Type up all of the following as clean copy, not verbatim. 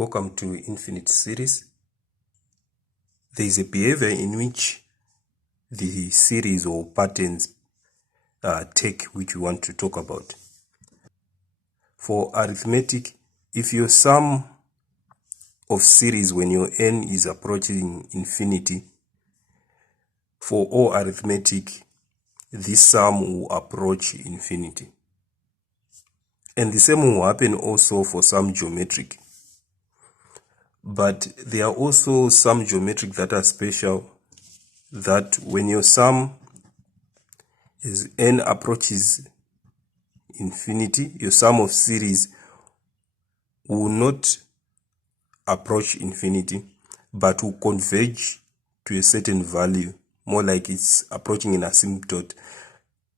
Welcome to Infinite Series. There is a behavior in which the series or patterns take which we want to talk about. For arithmetic, if your sum of series when your n is approaching infinity, for all arithmetic, this sum will approach infinity. And the same will happen also for some geometric. But there are also some geometric that are special, that when your sum is n approaches infinity, your sum of series will not approach infinity, but will converge to a certain value, more like it's approaching an asymptote.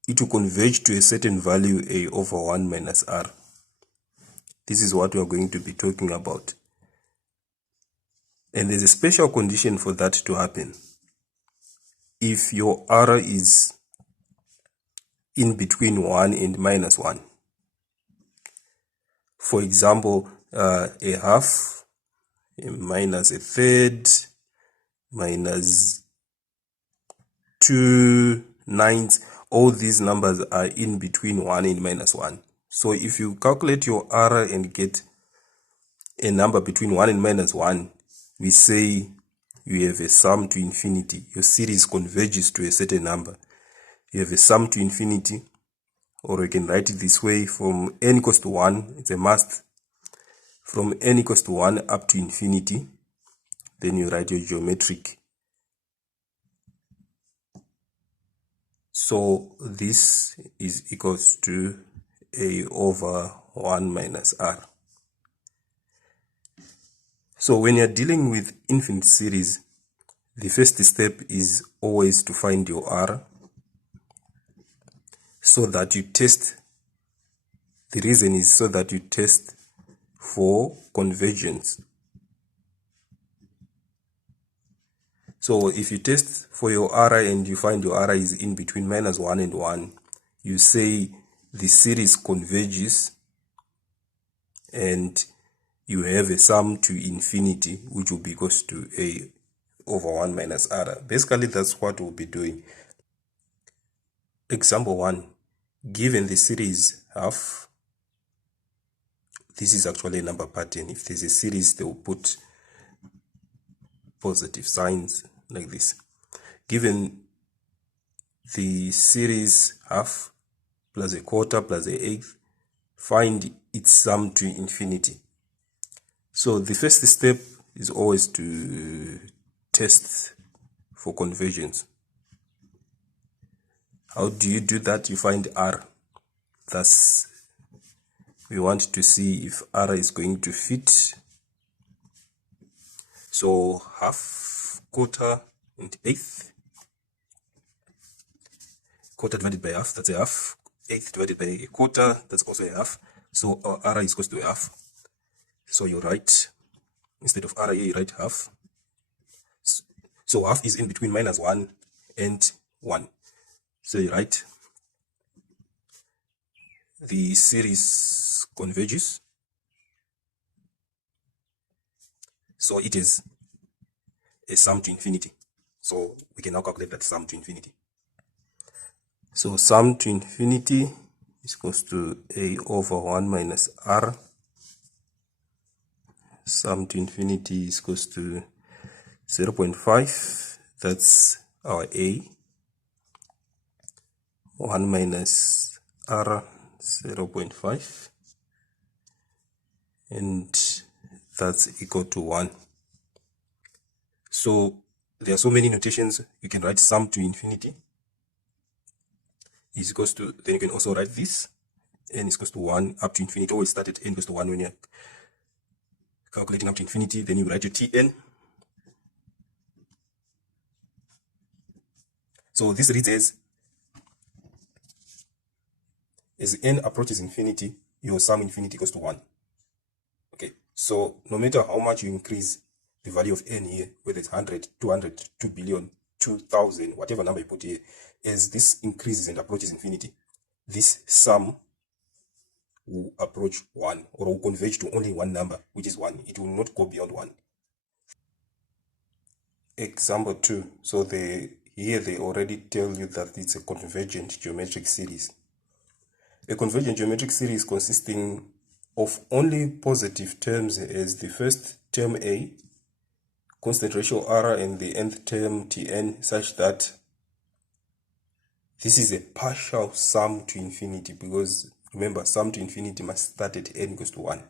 It will converge to a certain value, a over 1 minus r. This is what we are going to be talking about. And there's a special condition for that to happen. If your r is in between 1 and minus 1. For example, a half, minus a third, minus 2/9, all these numbers are in between 1 and minus 1. So if you calculate your r and get a number between 1 and minus 1, we say you have a sum to infinity. Your series converges to a certain number. You have a sum to infinity, or we can write it this way: from n equals to 1, it's a must, from n equals to 1 up to infinity. Then you write your geometric. So this is equals to a over 1 minus r. So when you're dealing with infinite series, the first step is always to find your r, so that you test. The reason is so that you test for convergence. So if you test for your r and you find your r is in between minus 1 and 1, you say the series converges and you have a sum to infinity, which will be equals to a over 1 minus r. Basically, that's what we'll be doing. Example 1, given the series half, this is actually a number pattern. If there's a series, they will put positive signs like this. Given the series half plus a quarter plus an eighth, find its sum to infinity. So the first step is always to test for convergence. How do you do that? You find r. Thus, we want to see if r is going to fit. So half, quarter, and eighth. Quarter divided by half, that's a half. Eighth divided by a quarter, that's also a half. So our r is equal to a half. So you write, instead of r here, you write half. So half is in between minus 1 and 1. So you write, the series converges. So it is a sum to infinity. So we can now calculate that sum to infinity. So sum to infinity is equals to a over 1 minus r. Sum to infinity is equals to 0.5. That's our a. 1 minus r, 0.5. And that's equal to 1. So there are so many notations. You can write sum to infinity is equals to, then you can also write this, n is equals to 1 up to infinity. Always start at n equals to 1 when you're calculating up to infinity. Then you write your tn. So this reads as n approaches infinity, your sum infinity equals to 1. Okay, so no matter how much you increase the value of n here, whether it's 100, 200, 2 billion, 2,000, whatever number you put here, as this increases and approaches infinity, this sum will approach 1 or will converge to only one number, which is 1. It will not go beyond 1. Example 2. So here they already tell you that it's a convergent geometric series. A convergent geometric series consisting of only positive terms as the first term a, constant ratio r, and the nth term tn, such that this is a partial sum to infinity, because remember, sum to infinity must start at n equals to 1.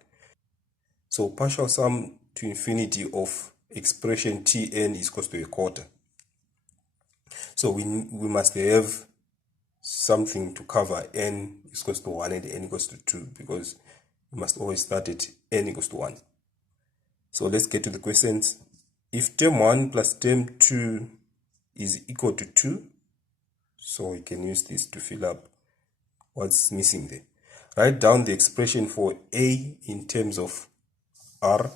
So partial sum to infinity of expression tn is equals to a quarter. So we must have something to cover n is equals to 1 and n equals to 2, because we must always start at n equals to 1. So let's get to the questions. If term 1 plus term 2 is equal to 2, so we can use this to fill up what's missing there. Write down the expression for a in terms of r.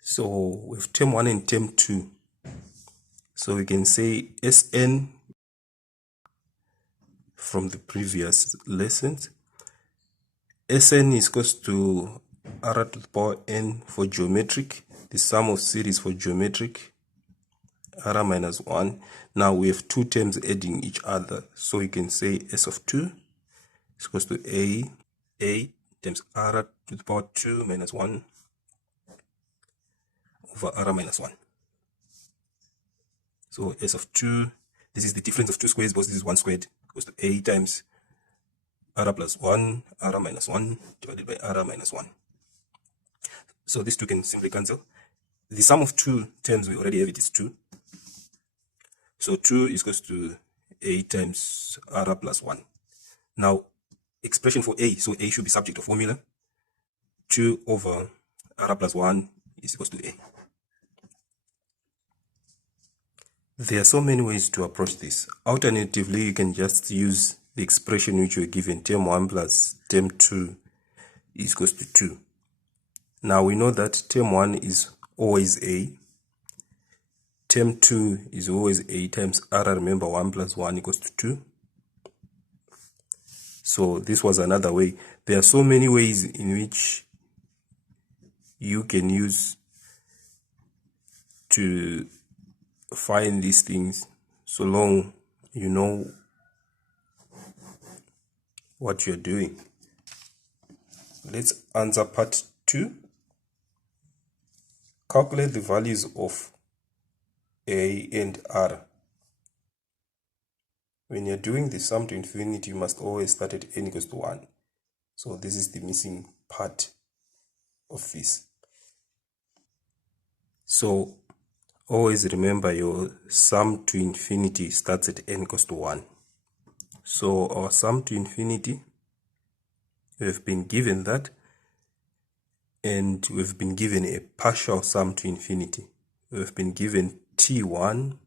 So with term 1 and term 2, so we can say Sn from the previous lessons. Sn is equals to r to the power n for geometric, the sum of series for geometric, r minus 1. Now we have two terms adding each other, so you can say s of 2 is equals to a times r to the power 2 minus 1 over r minus 1. So s of 2, this is the difference of two squares, because this is 1 squared, equals to a times r plus 1, r minus 1 divided by r minus 1. So these two can simply cancel. The sum of two terms, we already have it, is 2. So 2 is equals to a times r plus 1. Now, expression for a, so a should be subject of formula. 2 over r plus 1 is equals to a. There are so many ways to approach this. Alternatively, you can just use the expression which you were given, term 1 plus term 2 is equals to 2. Now we know that term 1 is always a, term 2 is always a times r. Remember, 1 plus 1 equals to 2. So this was another way. There are so many ways in which you can use to find these things, so long you know what you're doing. Let's answer part 2. Calculate the values of a and r. When you're doing the sum to infinity, you must always start at n equals to 1. So this is the missing part of this. So always remember, your sum to infinity starts at n equals to 1. So our sum to infinity, we have been given that, and we've been given a partial sum to infinity. We've been given t1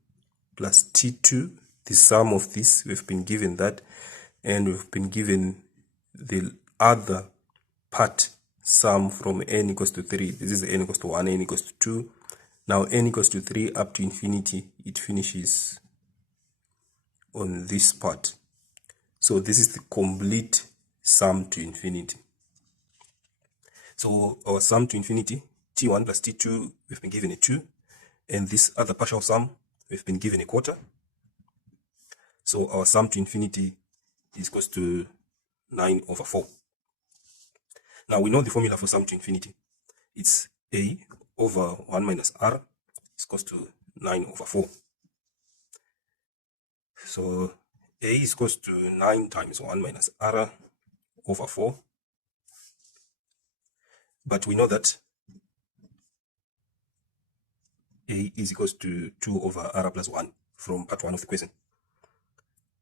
plus t2, the sum of this, we've been given that, and we've been given the other part, sum from n equals to 3. This is n equals to 1, n equals to 2. Now n equals to 3 up to infinity, it finishes on this part. So this is the complete sum to infinity. So our sum to infinity, t1 plus t2, we've been given a 2. And this other partial sum, we've been given a quarter. So our sum to infinity is equals to 9 over 4. Now we know the formula for sum to infinity. It's a over 1 minus r is equals to 9 over 4. So a is equals to 9 times 1 minus r over 4. But we know that a is equals to 2 over r plus 1 from part 1 of the question.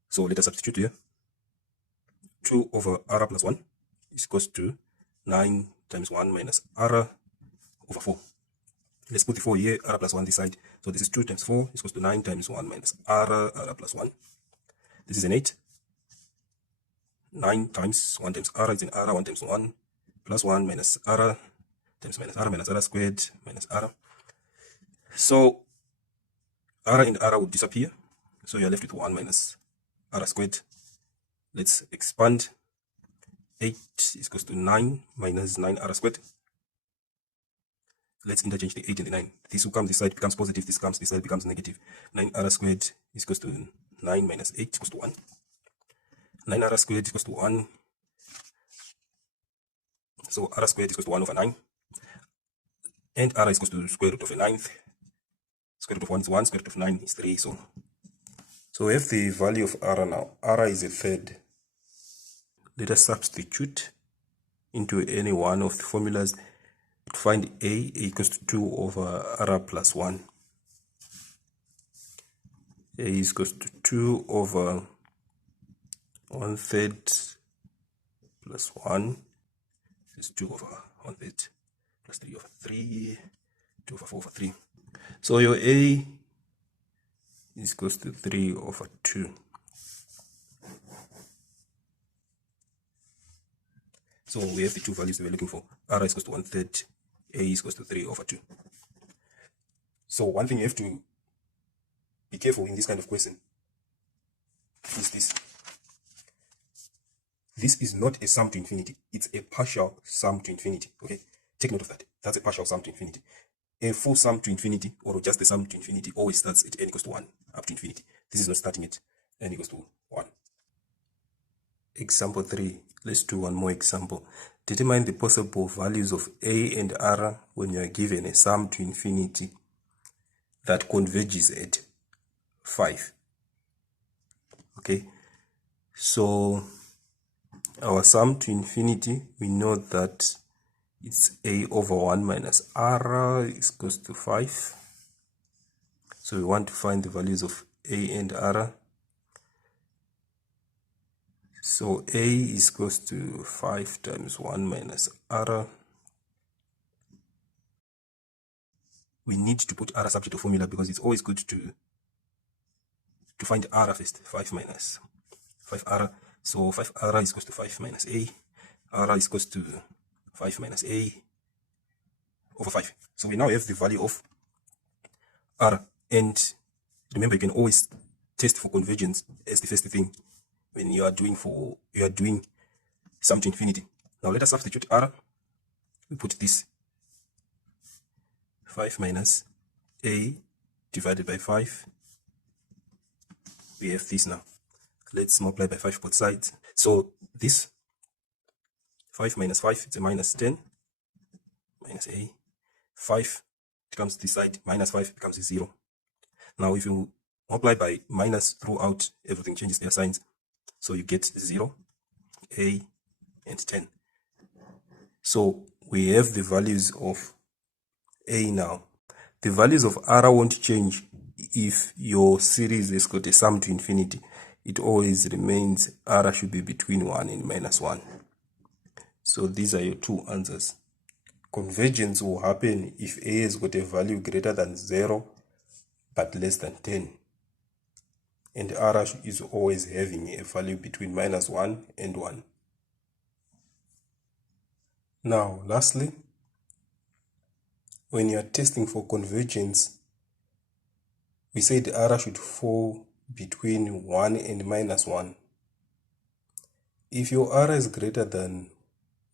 So let us substitute here. 2 over r plus 1 is equals to 9 times 1 minus r over 4. Let's put the 4 here, r plus 1 this side. So this is 2 times 4 is equals to 9 times 1 minus r plus 1. This is an 8. 9 times 1 times r is an r, 1 times 1 plus 1 minus r times minus r squared minus r. So r and r would disappear. So you're left with 1 minus r squared. Let's expand. 8 is equals to 9 minus 9r squared. Let's interchange the 8 and the 9. This will come this side becomes positive, this comes this side becomes negative. 9r squared is equals to 9 minus 8 equals to 1. 9r squared is equals to 1. So r squared is equals to 1 over 9. And r is equals to square root of a ninth. Square root of 1 is 1, square root of 9 is 3. So we have the value of r now. R is a third. Let us substitute into any one of the formulas to find a equals to 2 over r plus 1. A is equals to 2 over 1/3 plus 1 is 2 over 1/3 plus 3 over 3, 2 over 4 over 3. So your a is equals to 3 over 2. So we have the two values that we're looking for. R is equals to 1/3, a is equals to 3 over 2. So one thing you have to be careful in this kind of question is this. This is not a sum to infinity. It's a partial sum to infinity. Okay? Take note of that. That's a partial sum to infinity. A full sum to infinity, or just a sum to infinity, always starts at n equals to 1 up to infinity. This is not starting at n equals to 1. Example 3. Let's do one more example. Determine the possible values of a and r when you are given a sum to infinity that converges at 5. Okay, so our sum to infinity, we know that it's a over 1 minus r is equals to 5. So we want to find the values of a and r. So a is equals to 5 times 1 minus r. We need to put r subject to formula because it's always good to find r first. 5 minus 5r. So 5r is equals to 5 minus a. R is equals to 5 minus a over 5. So we now have the value of r. And remember, you can always test for convergence as the first thing when you are doing sum to infinity. Now let us substitute r. We put this 5 minus a divided by 5. We have this now. Let's multiply by 5 both sides. So this 5 minus 5, it's a minus 10. Minus a. 5 becomes this side. Minus 5 becomes a 0. Now if you multiply by minus throughout, everything changes their signs. So you get 0, a, and 10. So we have the values of a now. The values of r won't change if your series has got a sum to infinity. It always remains r should be between 1 and minus 1. So these are your two answers. Convergence will happen if a has got a value greater than 0 but less than 10. And r is always having a value between minus 1 and 1. Now, lastly, when you are testing for convergence, we said r should fall between 1 and minus 1. If your r is greater than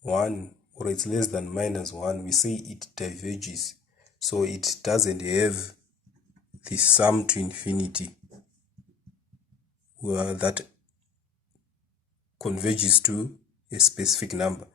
1 or it's less than minus 1, we say it diverges. So it doesn't have the sum to infinity that converges to a specific number.